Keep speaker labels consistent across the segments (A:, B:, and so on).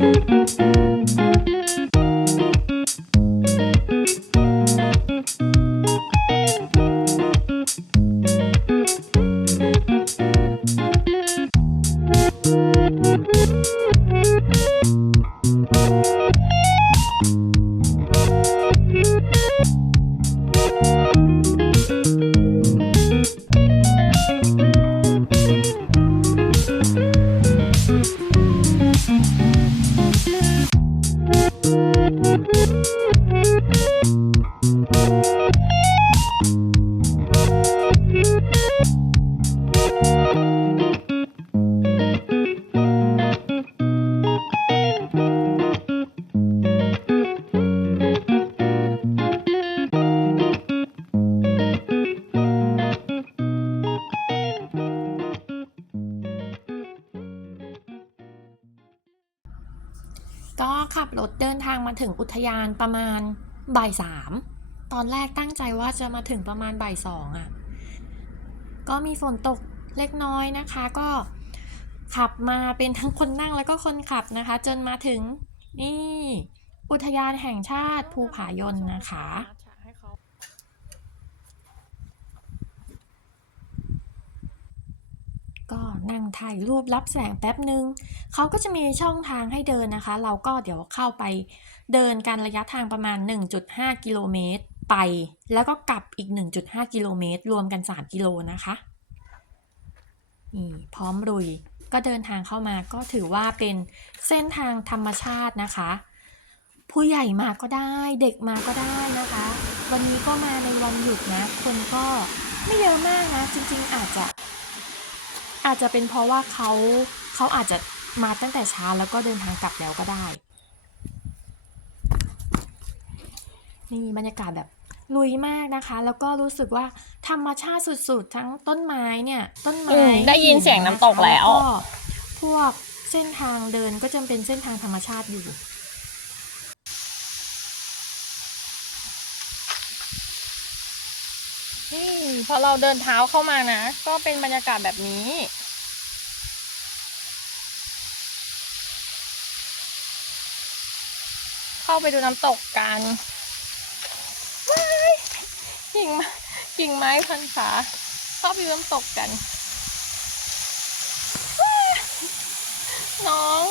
A: Tschüss. ็ขับรถเดินทางมาถึงอุทยานประมาณบ่ายสามตอนแรกตั้งใจว่าจะมาถึงประมาณบ่ายสองอะ ก็มีฝนตกเล็กน้อยนะคะ ก็ขับมาเป็นทั้งคนนั่งแล้วก็คนขับนะคะ จนมาถึงนี่ อุทยานแห่งชาติภูผายนนะคะ ก็นั่งถ่ายรูปรับแสงแป๊บหนึ่งเขาก็จะมีช่องทางให้เดินนะคะ เราก็เดี๋ยวเข้าไปเดินกันระยะทางประมาณ 1.5 กิโลเมตรไป แล้วก็กลับอีก 1.5 กิโลเมตร รวมกัน 3 กิโลนะคะนี่พร้อมรุยก็เดินทางเข้ามาก็ถือว่าเป็นเส้นทางธรรมชาตินะคะ ผู้ใหญ่มาก็ได้เด็กมาก็ได้นะคะ วันนี้ก็มาในวันหยุดนะ คนก็ไม่เยอะมากนะ จริงๆ อาจจะ อาจจะเป็นเพราะว่าเขาเขาอาจจะมาตั้งแต่เช้าแล้วก็เดินทางกลับแล้วก็ได้ นี่บรรยากาศแบบลุยมากนะคะ แล้วก็รู้สึกว่าธรรมชาติสุดๆ ทั้งต้นไม้เนี่ยต้นไม้
B: อืมได้ยินเสียงน้ำตกแล้ว
A: ก็พวกเส้นทางเดินก็จะเป็นเส้นทางธรรมชาติอยู่
B: นี่พอเราเดินเท้าเข้ามานะ ก็เป็นบรรยากาศแบบนี้ เข้าไปดูน้ำตกกันว้ายกิ่งไม้กิ่งไม้พันขาเข้าไปดูน้ำตกกัน น้อง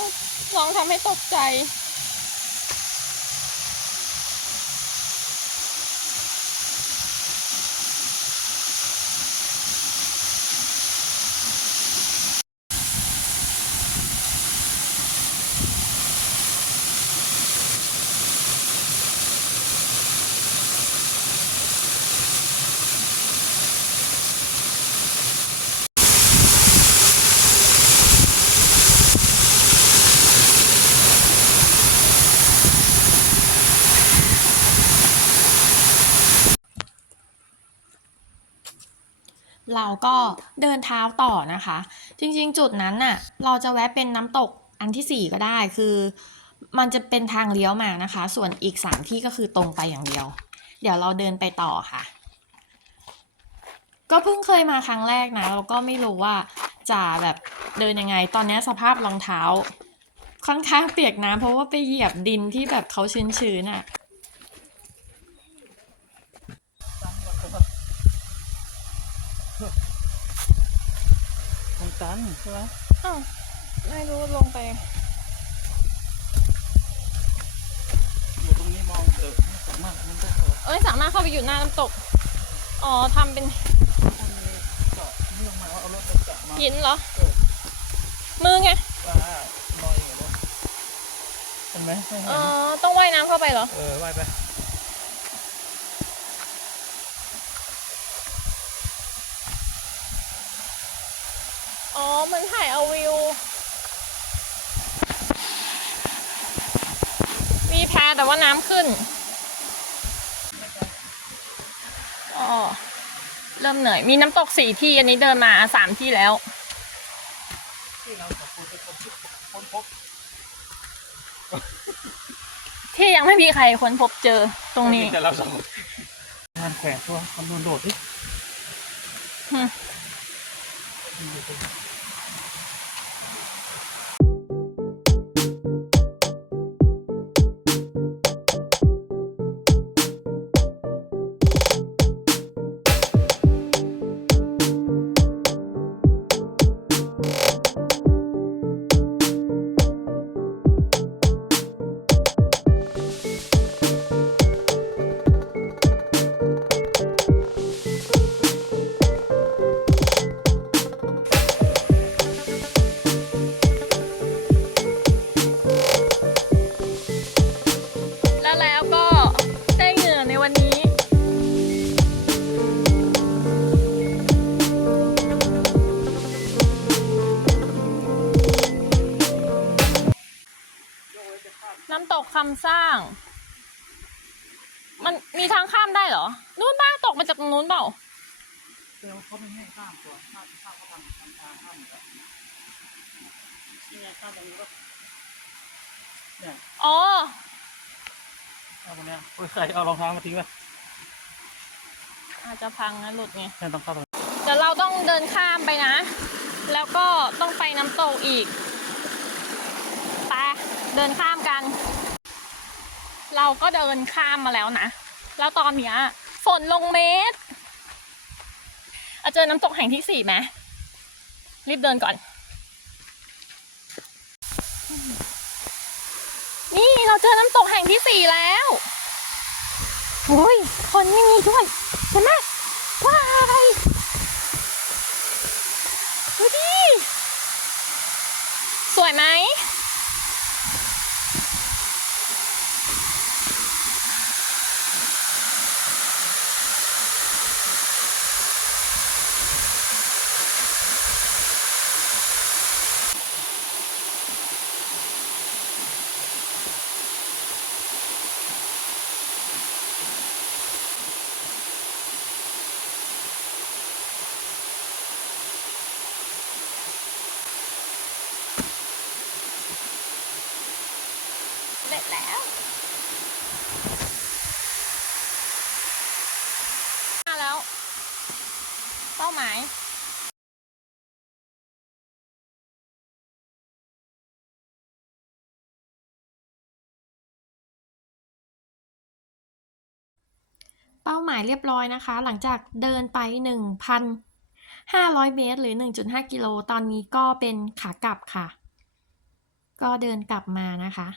B: น้องทำให้ตกใจ
A: เราก็เดินเท้าต่อนะคะ จริงๆ จุดนั้นน่ะเราจะแวะเป็นน้ำตกอันที่ 4 ก็ได้คือ มันจะเป็นทางเลี้ยวมานะคะ ส่วนอีก 3 ที่ก็คือตรงไปอย่างเดียว เดี๋ยวเราเดินไปต่อค่ะ ก็เพิ่งเคยมาครั้งแรกนะเราก็ไม่รู้ว่าจะแบบเดินยังไง ตอนนี้สภาพรองเท้า ค่อนข้างเปียกน้ำเพราะว่าไปเหยียบดินที่แบบเขาชื้นๆน่ะ
C: ทางตันใช่ไหม
B: อ้าวไม่รู้ลงไป
C: อยู่ตรงนี้มองเออไม่สามารถมันได้เหรอ
B: เอ้ยสามารถเข้าไปอยู่หน้าน้ำตก อ๋อทำเป็น
C: มันมีเจาะนี่ลงมาว่าเอารถมาเจาะมา
B: หินเหรอ
C: เออ
B: มือไง
C: ปลาลอยอยู่นะเห็นไหมไม่
B: เอ
C: เห็น
B: อต้องว่ายน้ำเข้าไปเหรอ
C: เออว่ายไป
B: อ๋อเหมันถ่ายเอาวิว มีแพแต่ว่าน้ำขึ้น อ๋อ เริ่มเหนื่อย มีน้ำตกสี่ที่ อันนี้เดินมาสามที่แล้ว
C: ที่เราสองคนเป็นคนที่ค้นพบ
B: ที่ยังไม่มีใครค้นพบเจอตรงนี้
C: แต่เราสองคนงานแขวนตัวคำนวณโดดดิ
B: น้ำตกคำสร้าง มันมีทางข้ามได้เหรอ นู้นบ้าตกมาจากตรงนู้นเปล่า
C: เดี๋ยวเขาไม่ให้ข้ามตัวข้ามข้ามเขาทำทางข้ามแบบนี่ไงข้ามตรงนี้ก็เนี่ย
B: อ๋อ
C: เอาตรงเนี้ยโอ้ยใครเอารองเท้ามาทิ้งไป
B: อาจจะพังนะหลุดไง
C: แค่ต้องเข้าตรงนี้
B: เดี๋ยวเราต้องเดินข้ามไปนะ แล้วก็ต้องไปน้ำตกอีก ไป เดินข้าม เราก็เดินข้ามมาแล้วนะ แล้วตอนเนี้ยฝนลงเม็ดเจอน้ำตกแห่งที่สี่ไหมรีบเดินก่อน นี่เราเจอน้ำตกแห่งที่สี่แล้วโอ้ยคนไม่มีด้วยใช่ไหมว้ายดูดิสวยไหม แล้วมาแล้ว เป้าหมาย
A: เป้าหมายเรียบร้อยนะคะ หลังจากเดินไป 1,500 เมตร หรือ 1.5 กิโล ตอนนี้ก็เป็นขากลับค่ะ ก็เดินกลับมานะคะ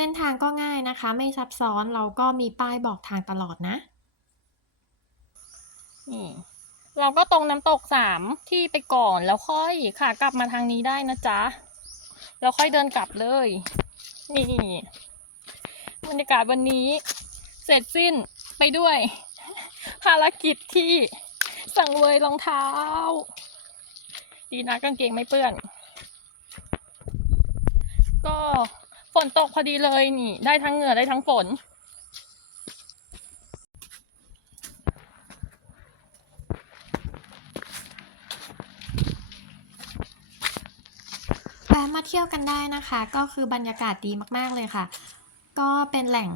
A: เส้นทางก็ง่ายนะคะ ไม่ซับซ้อนเราก็มีป้ายบอกทางตลอดนะ
B: นี่เราก็ตรงน้ำตกสามที่ไปก่อนแล้วค่อยขากลับมาทางนี้ได้นะจ๊ะแล้วค่อยเดินกลับเลย นี่บรรยากาศวันนี้ เสร็จสิ้นไปด้วย ภารกิจที่สั่งเวยรองเท้า ดีนะกางเกงไม่เปื้อน ก็ฝ นตกพอดีเลยนี่ ได้ทั้งเหงื่อได้ทั้งฝน
A: แวะมาเที่ยวกันได้นะคะ ก็คือบรรยากาศดีมากๆเลยค่ะ ก็เป็นแหล่ง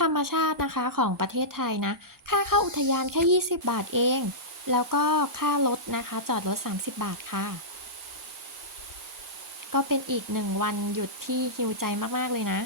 A: ธรรมชาตินะคะของประเทศไทยนะ ค่าเข้าอุทยานแค่ 20 บาทเอง แล้วก็ค่ารถนะคะ จอดรถ 30 บาทค่ะ ก็เป็นอีกหนึ่งวันหยุดที่ฮิวใจมาก ๆ เลยนะ